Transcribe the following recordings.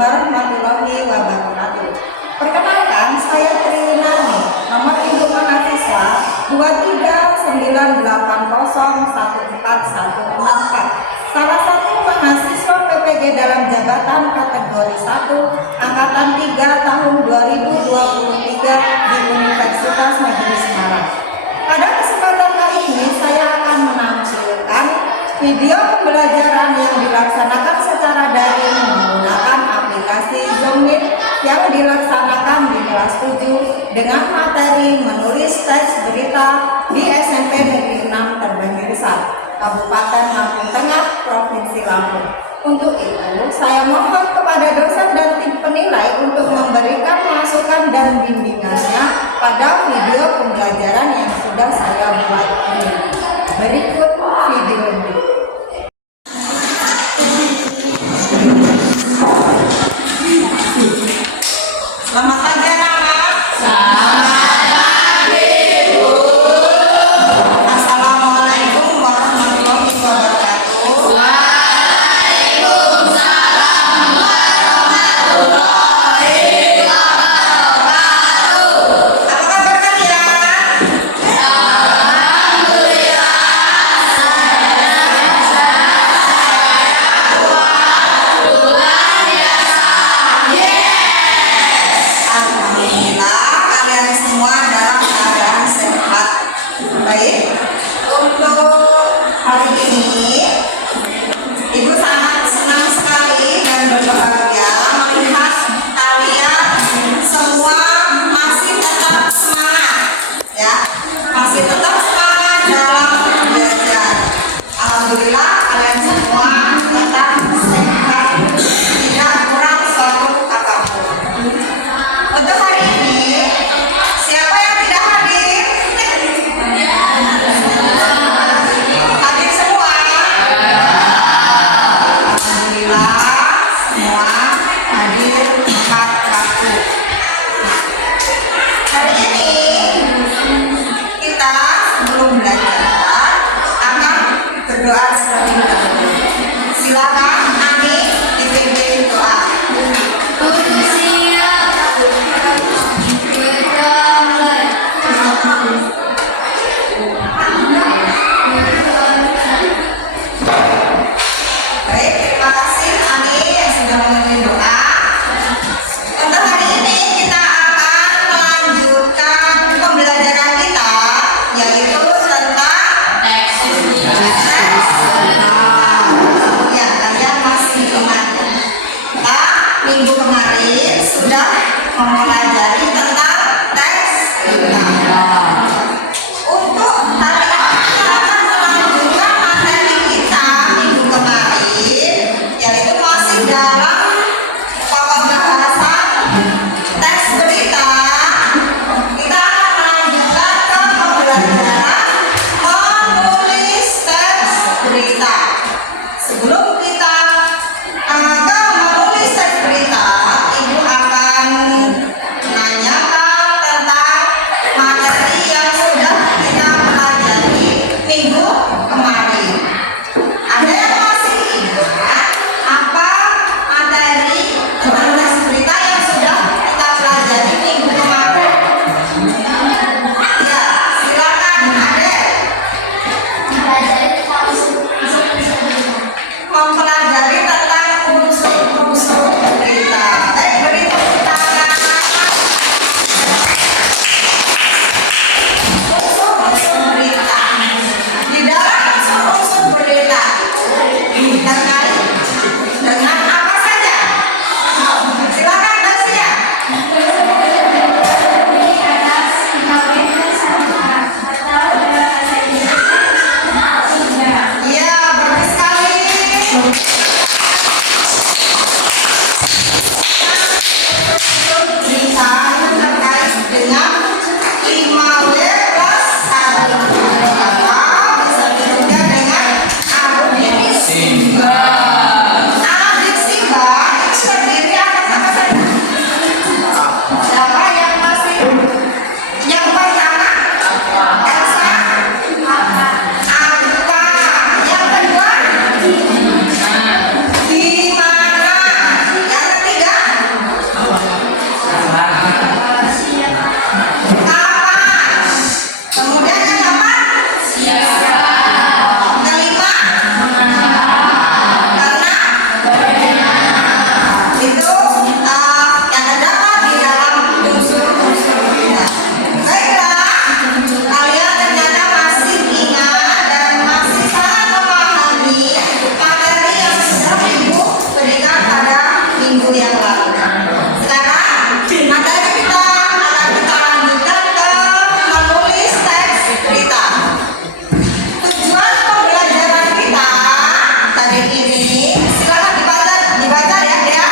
warahmatullahi wabarakatuh. Perkenalkan, saya Trinani, nomor induk mahasiswa 239801414. Salah satu mahasiswa PPG dalam jabatan kategori 1 angkatan 3 tahun 2023 di Universitas Negeri Semarang. Pada kesempatan kali ini saya akan menampilkan video pembelajaran yang dilaksanakan secara daring menggunakan aplikasi Zoom Meet yang dilaksanakan di kelas 7 dengan materi menulis teks berita di SMP Negeri 6 Terbangirsa, Kabupaten Lampung Tengah, Provinsi Lampung. Untuk itu, saya mohon kepada dosen dan tim penilai untuk memberikan masukan dan bimbingannya pada video pembelajaran yang sudah saya buat ini. Berikut videonya. Selamat pagi anak-anak. Selamat pagi Bu. Assalamualaikum warahmatullahi wabarakatuh. Waalaikumsalam warahmatullahi wabarakatuh. Apa kabar kalian? Alhamdulillah. Alhamdulillah kalian semua dalam keadaan sehat. Baik, untuk hari ini Ibu sangat senang sekali dan berbahagia melihat kalian semua masih tetap semangat, ya, masih tetap semangat dalam belajar. Alhamdulillah kalian semua tetap sehat, tidak kurang suatu apapun. Untuk hari ini, siapa yang tidak hadir? Hadir semua? Alhamdulillah, semua hadir tepat waktu. Hari ini, kita sebelum belajar akan berdoa terlebih dahulu. Silakan Ani dipimpin doa. Baik, terima kasih Ani yang sudah memimpin doa. Untuk hari ini kita akan melanjutkan pembelajaran kita, yaitu tentang teks. Ya, kalian masih ingat ya? Kita minggu kemarin sudah mempelajari tentang teks. Untuk hari ini kita akan melanjutkan materi kita minggu kemarin, yaitu masih dalam pokok bahasan teks berita. Kita akan melanjutkan ke pembelajaran menulis teks berita. Sebelum kita ke menulis teks berita, Ibu akan menanyakan minggu yang lalu. Sekarang materi kita akan kita lanjutkan ke menulis teks berita. Tujuan pembelajaran kita tadi ini, silakan dibaca ya Dea.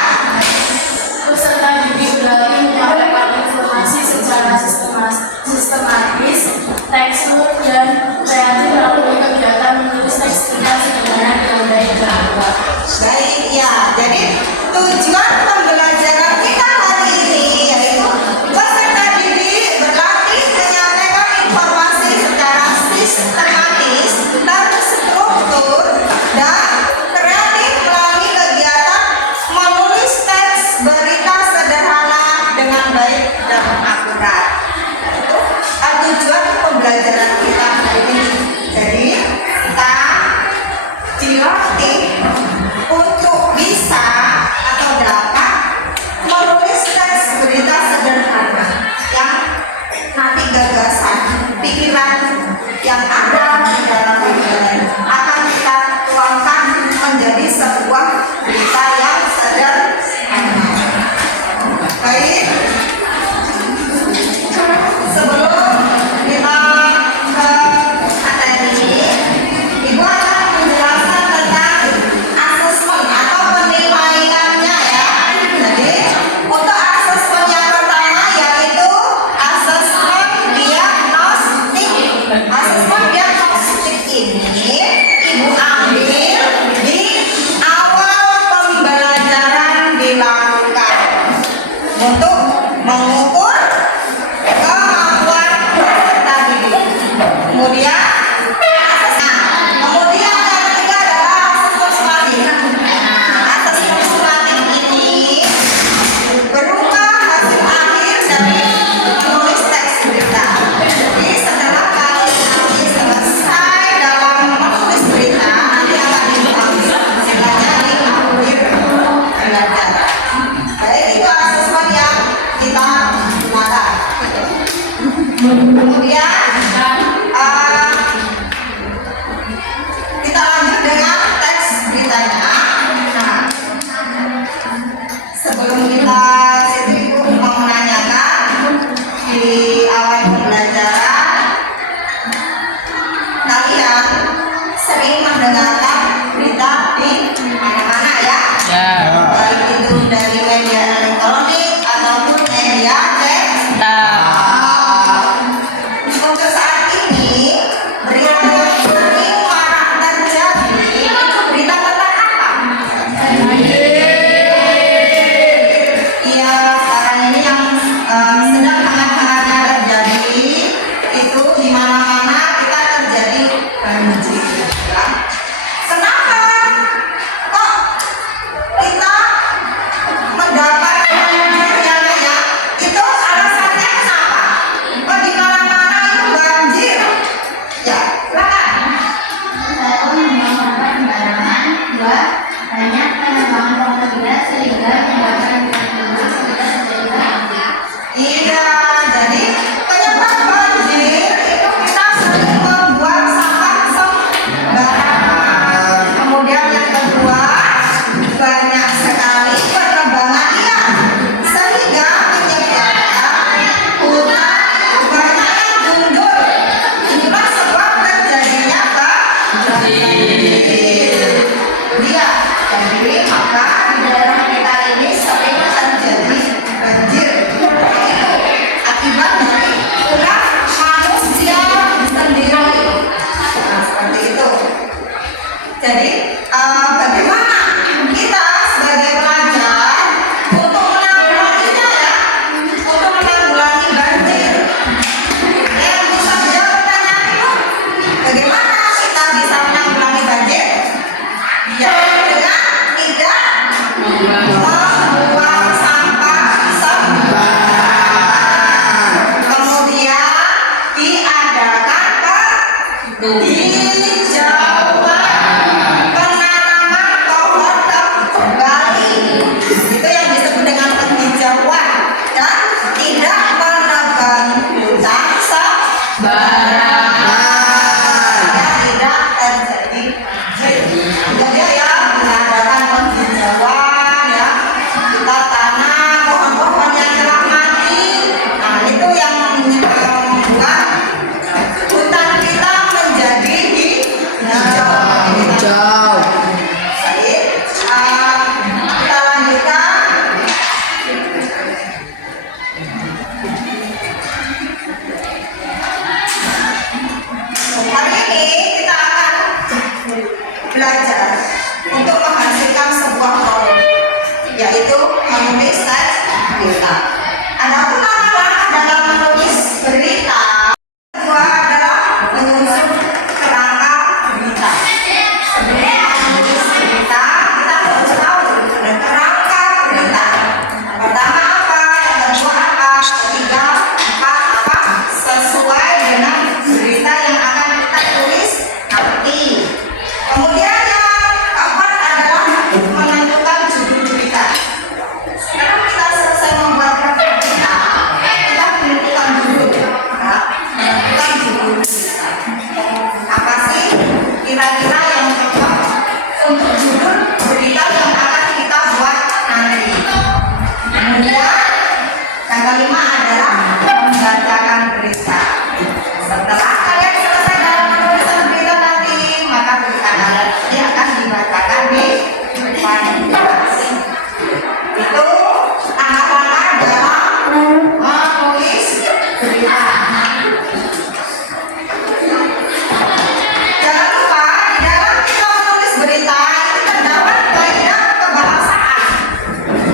Peserta didik belajar menyampaikan informasi secara sistematis, tekstur, dan kreatif melalui kegiatan menulis teks berita sederhana dengan baik dan akurat. Baik ya, jadi tujuan pembelajaran kita hari ini yaitu peserta didik berlatih menyampaikan informasi secara sistematis, terstruktur, dan kreatif melalui kegiatan menulis teks berita sederhana dengan baik dan akurat. Itu tujuan pembelajaran kita hari ini. Jadi kita dilatih untuk bisa atau dapat menulis teks berita sederhana yang nanti gagasan, pikiran yang ada di dalam pikiran akan kita tuangkan menjadi sebuah berita yang sederhana. Baik, sebelum kita ke materi, Ibu akan menjelaskan tentang asesmen atau penilaiannya ya. Jadi untuk asesmen yang pertama yaitu asesmen diagnostik. Asesmen diagnostik ini Ibu ambil di awal pembelajaran dilakukan untuk mengukur kemampuan peserta didik. Kemudian kemudian yang ketiga adalah asesmen sumatif. Asesmen sumatif ini berupa hasil akhir dari menulis teks berita. Jadi setelah kalian nanti selesai dalam menulis berita, nanti akan dipanggil hasilnya di akhir pembelajaran. Baik, itu asesmen yang kita gunakan. Kemudian kita lanjut dengan teks beritanya. Nah, sebelum kita situ Ibu mau menanyakan di awal pembelajaran kalian sering mendengarkan berita di mana-mana ya? Baik itu dari media elektronik ataupun media cetak. Untuk saat ini berita yang sering marak terjadi itu berita tentang apa? yaitu menulis teks berita. Adapun langkah-langkah dalam menulis berita kedua adalah menyusun kerangka berita. Sebelum menulis berita, kita harus tahu kerangka berita. Pertama apa, yang kedua apa, ketiga empat apa, sesuai dengan berita yang akan kita tulis nanti. Kemudian yang keempat adalah menentukan judul berita. Sekarang kita selesai membuat berita, kita menentukan judul. Nah, menentukan judul berita. Apa sih kira-kira yang cocok untuk judul berita yang akan kita buat nanti? Kemudian yang kelima adalah membacakan berita. Setelah kalian selesai dalam penulisan berita nanti, maka berita kalian nanti akan dibacakan di depan kelas. Itu langkah-langkah dalam menulis berita. Jangan lupa di dalam kita menulis berita itu terdapat kaidah kebahasaan.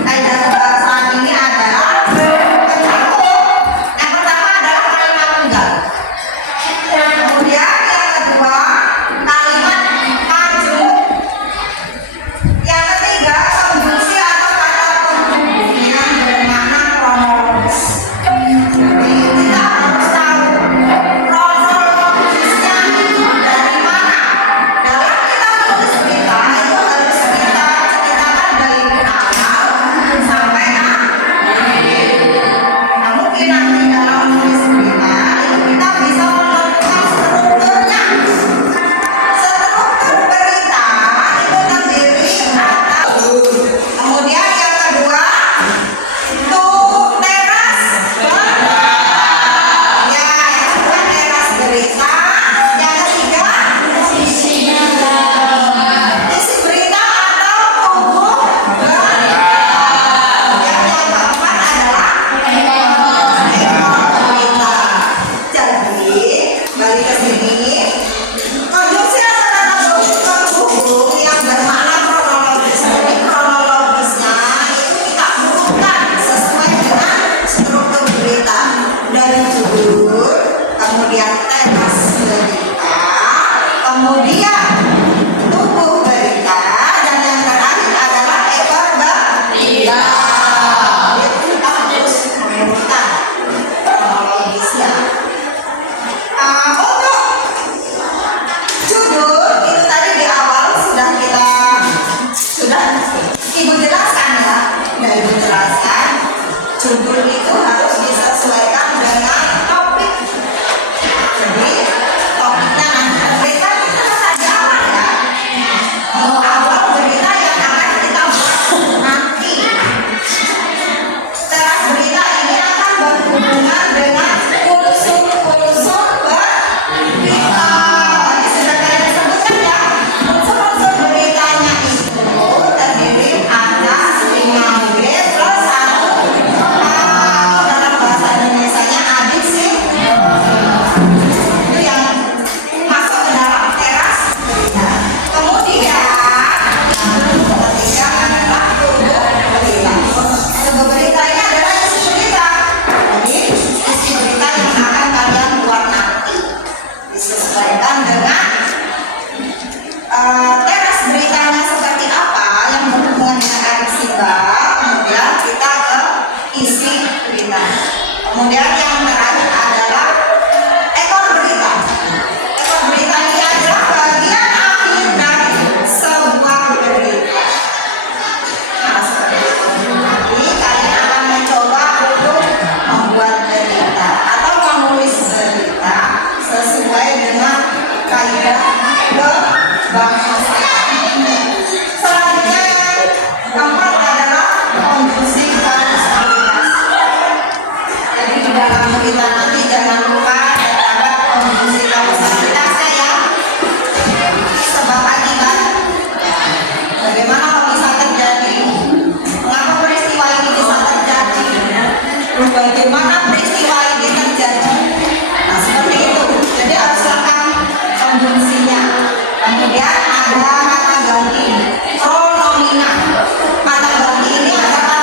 Kaidah kebahasaan ini adalah tercakup. Yang pertama adalah kalimat tunggal. Kemudian yang kedua kalimat majemuk. Yang ketiga konjungsi atau kata penghubung yang bermakna kronologis. Jadi kita harus tahu kronologisnya itu dari mana. Dalam kita menulis berita itu harus kita ceritakan dari awal sampai akhir. Nah, mungkin nanti dalam menulis berita itu kita bisa menentukan strukturnya. Struktur berita itu terdiri atas. Kemudian yang kedua itu teras berita. Ya, yang kedua teras berita. Yang ketiga isi berita atau tubuh berita. Yang keempat adalah ekor berita. Jadi balik ke sini. Konjungsi atau kata penghubung yang bermakna kronologis. Jadi kronologisnya itu kita urutkan sesuai dengan struktur berita dari judul, kemudian teras berita, kemudian tubuh berita, dan yang terakhir adalah ekor berita. Jadi kita harus mengurutkan kronologisnya. Untuk judul itu tadi di awal sudah Ibu jelaskan ya, Ibu jelaskan judul itu harus disesuaikan dengan topik. Jadi topiknya nanti berita kita saja ya. Awal berita yang akan kita buat nanti. Teras berita ini akan berhubungan dengan unsur-unsur berita. Tadi sudah kalian sebutkan ya, unsur-unsur beritanya itu terdiri atas 5W plus 1 dalam bahasa Indonesianya adiksi. Itu yang masuk ke dalam teras berita. Kemudian ketiga adalah tubuh berita. Tubuh berita ini adalah isi berita. Jadi isi berita yang akan kalian buat nanti disesuaikan dengan teras beritanya seperti apa yang berhubungan dengan adiksi bab. Kemudian kita ke isi berita. Kemudian yang terakhir adalah ekor berita. Ekor berita ini adalah bagian akhir dari sebuah berita. Nah, seperti itu. Nanti kalian akan mencoba untuk membuat berita atau menulis berita sesuai dengan kaidah kebahasaan. Selanjutnya yang keempat adalah konjungsi kausalitas. Jadi di dalam berita nanti jangan lupa ada konjungsi kausalitasnya ya. Sebab akibat. Bagaimana kok bisa terjadi? Mengapa peristiwa ini bisa terjadi? Bagaimana peristiwa ini terjadi? Nah, seperti itu. Jadi harus lengkap konjungsinya. Kemudian ada kata ganti pronomina. Kata ganti ini adalah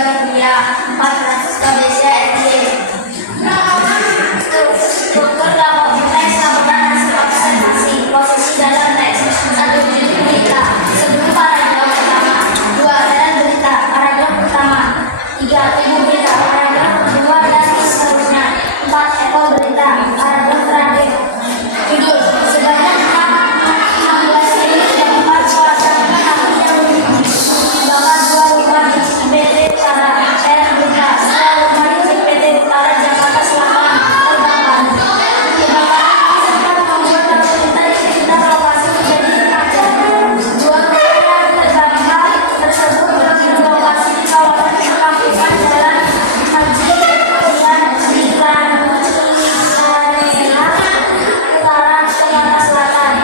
media 400 Indonesia FY. Struktur dalam teks laporan hasil observasi posisi dalam teks 1 judul berita sebelum paragraf pertama 2 adalah berita paragraf pertama 3 tipe berita paragraf kedua dan seterusnya 4 ekor berita paragraf terakhir judul sebanyak 16 ini dan 4 suasana tahun yang bakal 2 rumah di PT Utara daerah berita 2 rumah di PT Utara Jakarta Selatan terbakar. Kebakaran sempat membuat lalu lintas di sekitar lokasi kejadian kebakaran. 2 rumah yang terbakar tersebut berada di lokasi di kawasan perkampungan Jalan Haji Kulian Iklan Utara Jakarta Selatan.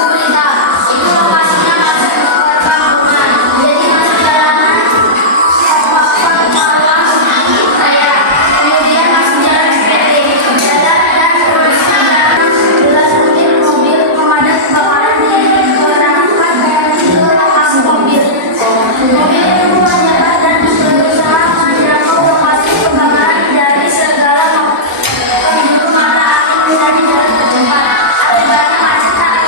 Berita itu lokasinya masuk ke perkampungan, jadi masuk jalanan faktor malam raya, kemudian masuk jalan PT jalan dan seterusnya. 11 unit mobil pemadam kebakaran dikerahkan ke lokasi mobil itu menjaga dan berusaha menjangkau lokasi kebakaran dari segala penjuru mata angin dari jalan terdepan. Akibatnya macetnya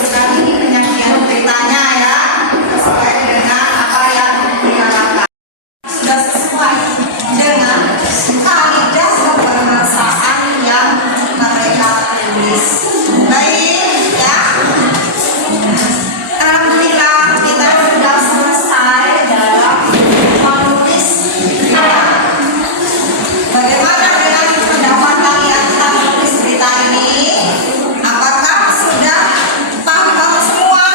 Sekarang ini penyajian beritanya ya, sesuai dengan apa yang diharapkan. Sudah sesuai dengan kaidah kebahasaan yang mereka tulis. Baik ya. Alhamdulillah kita sudah selesai dalam menulis berita. Bagaimana dengan pendapat kalian tentang menulis berita ini? Apakah sudah paham semua?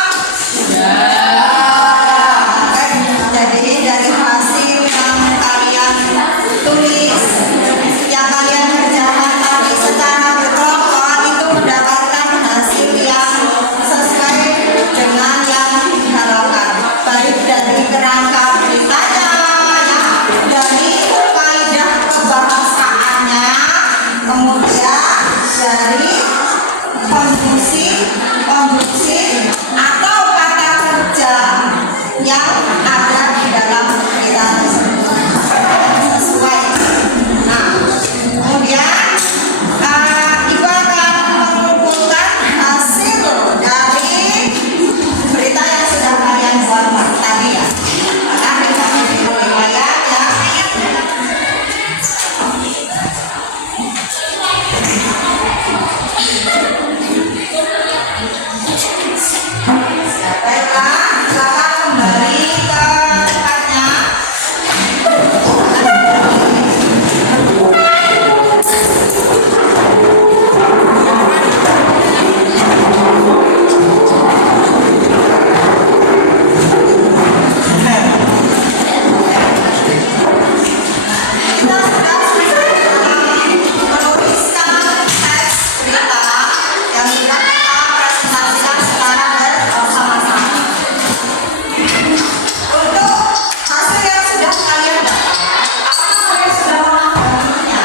Baik, jadi dari hasil yang kalian tulis, yang kalian kerjakan tadi secara berkelompok itu mendapatkan hasil yang sesuai dengan yang diharapkan. Baik dari kerangka beritanya, ya, dari kaidah kebahasaannya, kemudian dari konstruksi atau kata kerja yang ada di dalam berita tersebut sesuai. Nah, kemudian Ibu akan mengumpulkan hasil dari berita yang sudah kalian buat tadi ya. Maka kita riwayat ya. Baiklah, silakan kembali ke tempatnya. Kita sudah menuliskan teks berita yang sudah kita presentasikan secara bersama-sama. Untuk hasil yang sudah kalian dapat, apakah kalian sudah memahaminya?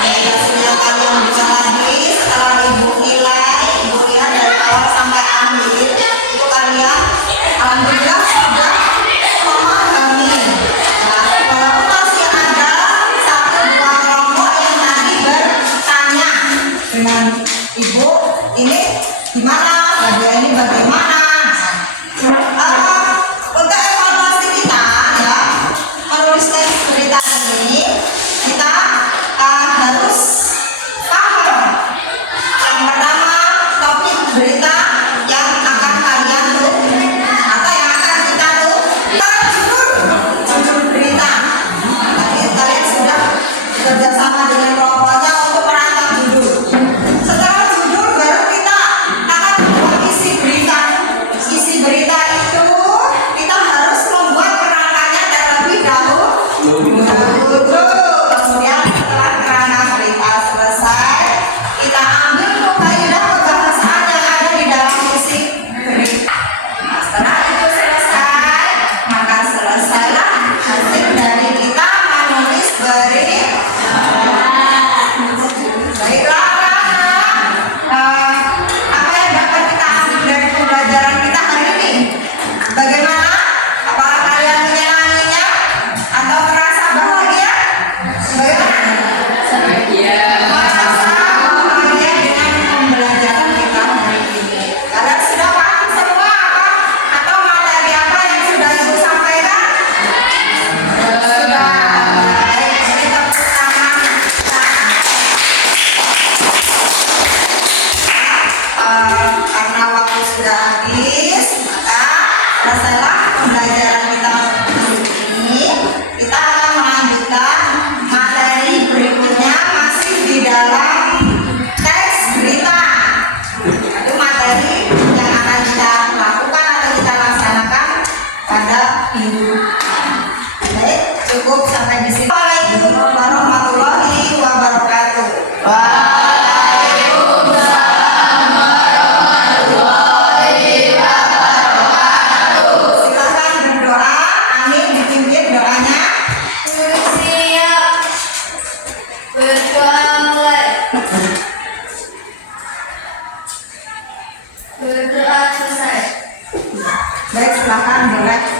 Nih, hasil yang kalian bisa lagi setelah ibu nilai, ibu lihat dari awal sampai akhir, itu kalian alhamdulillah sudah memahami. Nah, walaupun masih ada 1-2 kelompok yang tadi bertanya dengan ibu, ini gimana? Bagian ini bagaimana? Untuk evaluasi kita ya, karena waktu sudah habis, maka selesailah pembelajaran kita ini. Kita akan melanjutkan materi berikutnya masih di dalam teks berita. Itu materi yang akan kita lakukan atau kita laksanakan pada minggu. Baik, cukup sampai di sini. Assalamualaikum warahmatullahi wabarakatuh. Silakan berdoa. Amin dipimpin doanya. Siap. Berdoa mulai. Berdoa selesai. Baik, silakan boleh.